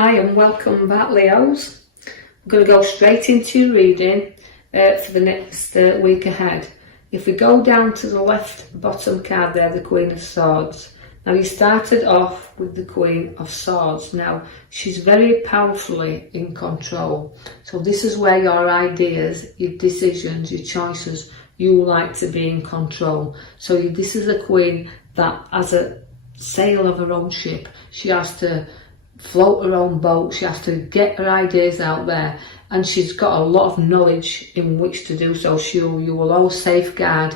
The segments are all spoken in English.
Hi and welcome back, Leos. We're going to go straight into your reading for the next week ahead. If we go down to the left bottom card there, the Queen of Swords. Now you started off with the Queen of Swords. Now she's very powerfully in control. So this is where your ideas, your decisions, your choices, you like to be in control. So this is a queen that has a sail of her own ship. She has to float her own boat, she has to get her ideas out there, and she's got a lot of knowledge in which to do so. You will always safeguard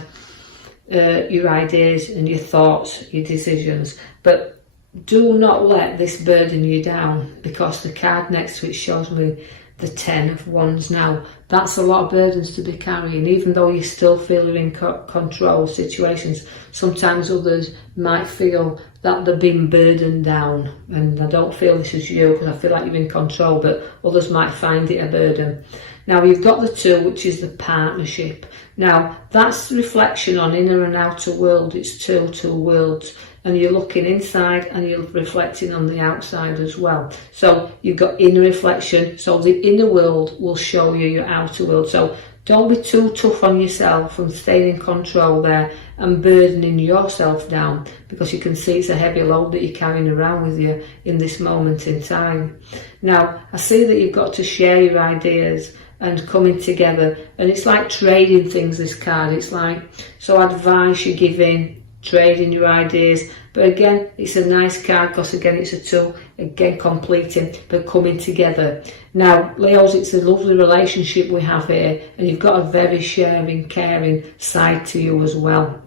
your ideas and your thoughts, your decisions, but do not let this burden you down, because the card next to it shows me the 10 of Wands. Now that's a lot of burdens to be carrying, even though you still feel you're in control situations. Sometimes others might feel that they're being burdened down, and I don't feel this is you, because I feel like you're in control, but others might find it a burden. Now you've got the 2, which is the partnership. Now that's reflection on inner and outer world. It's two worlds, and you're looking inside and you're reflecting on the outside as well. So you've got inner reflection, so the inner world will show you your outer world. So don't be too tough on yourself and staying in control there and burdening yourself down, because you can see it's a heavy load that you're carrying around with you in this moment in time. Now I see that you've got to share your ideas and coming together, and it's like trading things, this card. It's like, so advice you're giving, trading your ideas, but again it's a nice card because again it's a 2, again completing but coming together. Now Leos, it's a lovely relationship we have here, and you've got a very sharing, caring side to you as well.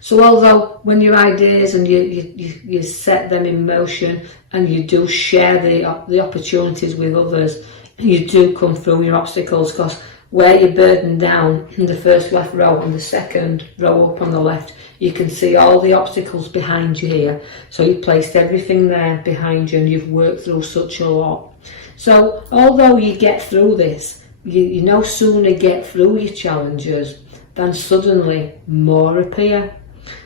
So although when your ideas and you set them in motion and you do share the opportunities with others, you do come through your obstacles, because where you're burdened down in the first left row and the second row up on the left, you can see all the obstacles behind you here. So you've placed everything there behind you, and you've worked through such a lot. So although you get through this, you no sooner get through your challenges than suddenly more appear.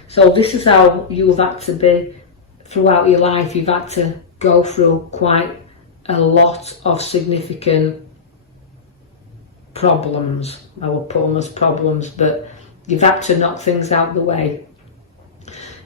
So this is how you've had to be throughout your life. You've had to go through quite a lot of significant problems. I will put them as problems, but you've had to knock things out the way.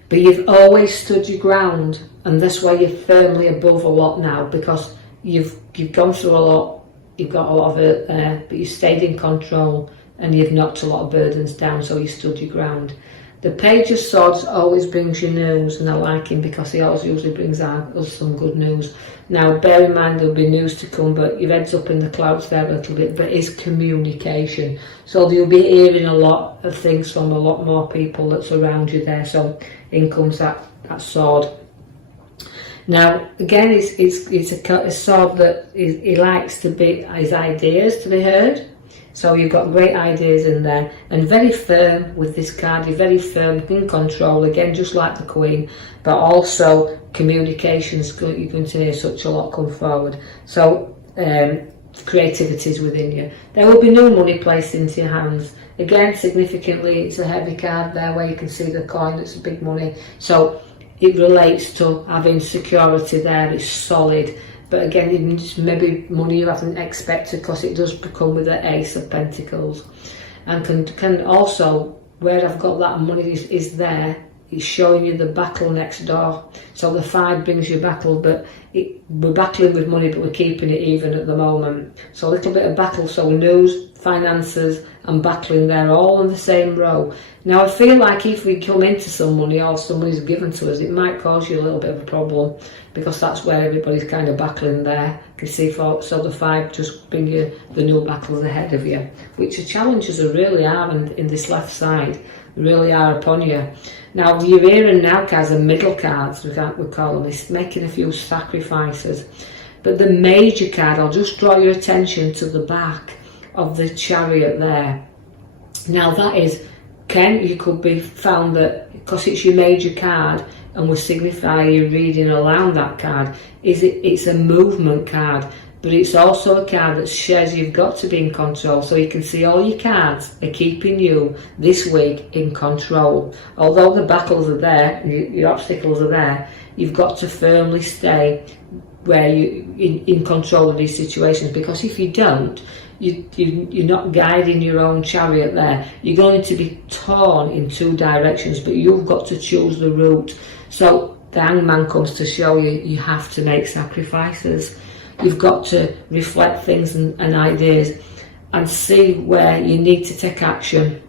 But you've always stood your ground, and this way you're firmly above a lot now, because you've gone through a lot, you've got a lot of it there, but you stayed in control and you've knocked a lot of burdens down, so you stood your ground. The Page of Swords always brings you news, and I like him because he always usually brings us some good news. Now bear in mind there'll be news to come, but your head's up in the clouds there a little bit, but it's communication. So you'll be hearing a lot of things from a lot more people that's around you there. So in comes that sword. Now again, it's a sword that he likes to be, his ideas to be heard. So you've got great ideas in there, and very firm with this card. You're very firm, in control, again just like the Queen, but also communications, you're going to hear such a lot come forward. So creativity is within you. There will be new money placed into your hands. Again, significantly, it's a heavy card there where you can see the coin, it's big money. So it relates to having security there, it's solid. But again, it's maybe money you haven't expected, because it does come with the Ace of Pentacles. And can also, where I've got that money is there, it's showing you the battle next door. So the 5 brings you battle, but we're battling with money, but we're keeping it even at the moment. So a little bit of battle, so news, finances and battling there, all in the same row. Now I feel like if we come into some money or some money's given to us, it might cause you a little bit of a problem, because that's where everybody's kind of battling there. You can see, so the 5 just bring you the new battles ahead of you, which the challenges really are in this left side, really are upon you. Now your here and now cards are middle cards, we call them. It's making a few sacrifices. But the major card, I'll just draw your attention to the back of the Chariot there. Now that is, you could be found that, because it's your major card and will signify your reading around that card, it's a movement card, but it's also a card that says you've got to be in control. So you can see all your cards are keeping you this week in control. Although the battles are there, your obstacles are there, you've got to firmly stay where you in control of these situations, because if you don't, you're not guiding your own chariot there. You're going to be torn in two directions, but you've got to choose the route. So the hangman comes to show you have to make sacrifices. You've got to reflect things and ideas and see where you need to take action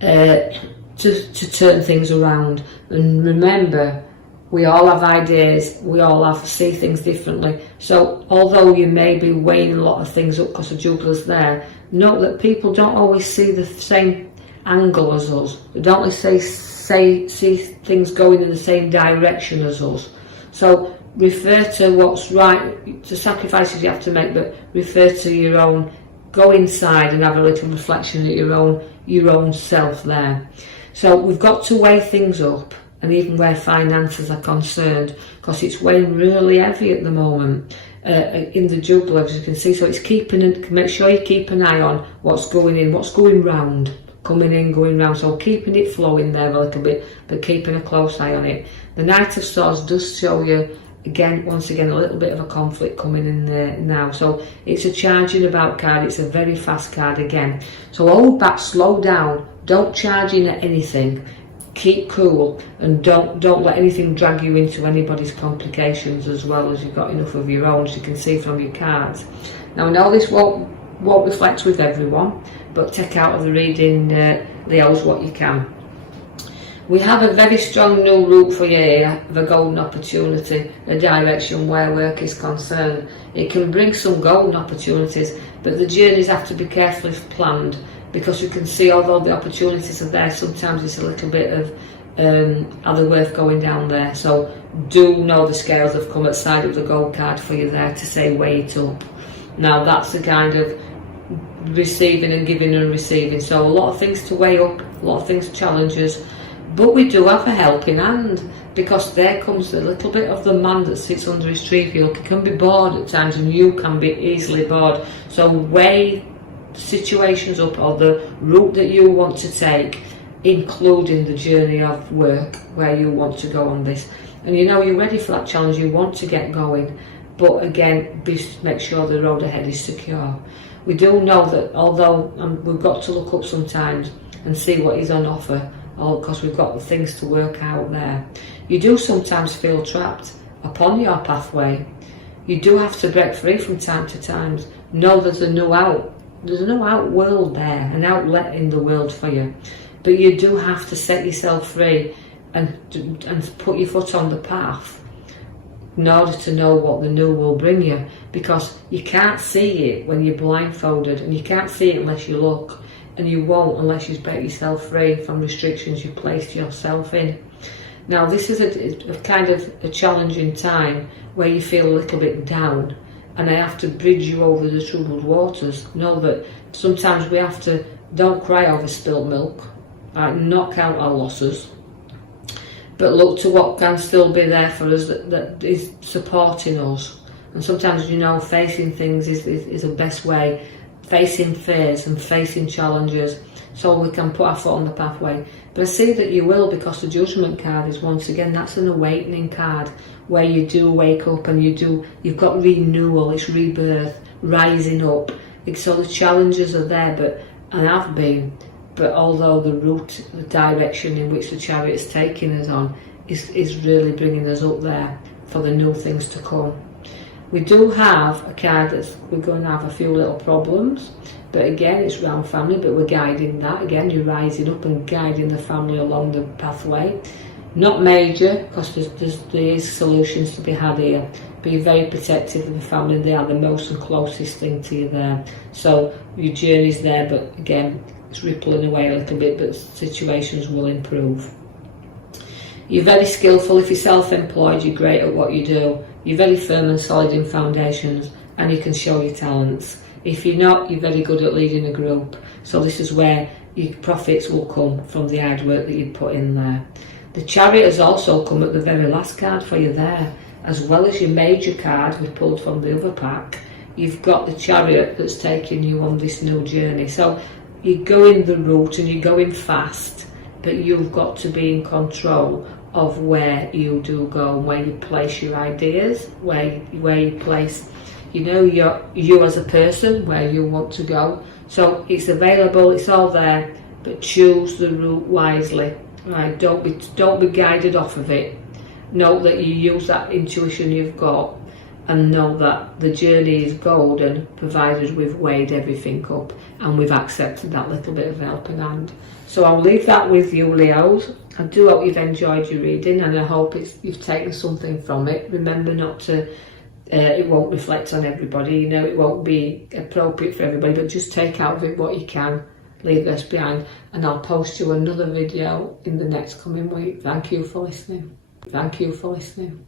to turn things around. And remember, we all have ideas, we all see things differently. So although you may be weighing a lot of things up because the juggler's there, note that people don't always see the same angle as us. They don't always see things going in the same direction as us. So refer to what's right, to sacrifices you have to make, but refer to your own. Go inside and have a little reflection at your own self there. So we've got to weigh things up, and even where finances are concerned, because it's weighing really heavy at the moment in the juggler, as you can see. So it's make sure you keep an eye on what's going in, what's going round, coming in, going round. So keeping it flowing there a little bit, but keeping a close eye on it. The Knight of Swords does show you, once again, a little bit of a conflict coming in there now. So it's a charging about card. It's a very fast card again. So hold back, slow down. Don't charge in at anything. Keep cool, and don't let anything drag you into anybody's complications, as well as you've got enough of your own, as you can see from your cards. Now I know this won't reflect with everyone, but take out of the reading, Leos, what you can. We have a very strong new route for you here, of a golden opportunity, a direction where work is concerned. It can bring some golden opportunities, but the journeys have to be carefully planned, because you can see, although the opportunities are there, sometimes it's a little bit of are they worth going down there. So do know the scales have come outside of the gold card for you there to say weigh it up. Now that's the kind of receiving and giving and receiving. So a lot of things to weigh up, a lot of things challenges, but we do have a helping hand, because there comes a little bit of the man that sits under his tree. If you look, he can be bored at times, and you can be easily bored. So weigh situations up, or the route that you want to take, including the journey of work where you want to go on this. And you know you're ready for that challenge, you want to get going, but again, make sure the road ahead is secure. We do know that although we've got to look up sometimes and see what is on offer, because we've got the things to work out there. You do sometimes feel trapped upon your pathway. You do have to break free from time to time. Know there's a new out. There's no out world there, an outlet in the world for you. But you do have to set yourself free and put your foot on the path in order to know what the new will bring you, because you can't see it when you're blindfolded, and you can't see it unless you look, and you won't unless you break yourself free from restrictions you placed yourself in. Now this is a kind of a challenging time where you feel a little bit down, and I have to bridge you over the troubled waters. Know that sometimes we have to, don't cry over spilt milk, not count our losses, but look to what can still be there for us that is supporting us. And sometimes, you know, facing things is the best way, facing fears and facing challenges, so we can put our foot on the pathway. But I see that you will, because the Judgment card is, once again, that's an awakening card, where you do wake up and you've got renewal, it's rebirth, rising up. So the challenges are there, and have been, but although the route, the direction in which the Chariot's taking us on is really bringing us up there for the new things to come. We do have a card that's, we're going to have a few little problems, but again, it's around family, but we're guiding that. Again, you're rising up and guiding the family along the pathway. Not major, because there is solutions to be had here. Be very protective of the family. They are the most and closest thing to you there. So your journey's there, but again, it's rippling away a little bit, but situations will improve. You're very skillful. If you're self-employed, you're great at what you do. You're very firm and solid in foundations, and you can show your talents. If you're not, you're very good at leading a group. So this is where your profits will come from the hard work that you put in there. The Chariot has also come at the very last card for you there, as well as your major card we pulled from the other pack. You've got the Chariot that's taking you on this new journey. So you're going the route and you're going fast, but you've got to be in control of where you do go and where you place your ideas, where you place, you know, you as a person, where you want to go. So it's available, it's all there, but choose the route wisely. Right? Don't be guided off of it. Know that you use that intuition you've got, and know that the journey is golden, provided we've weighed everything up and we've accepted that little bit of helping hand. So I'll leave that with you, Leos. I do hope you've enjoyed your reading, and I hope you've taken something from it. Remember not to, it won't reflect on everybody, you know, it won't be appropriate for everybody, but just take out of it what you can, leave this behind, and I'll post you another video in the next coming week. Thank you for listening. Thank you for listening.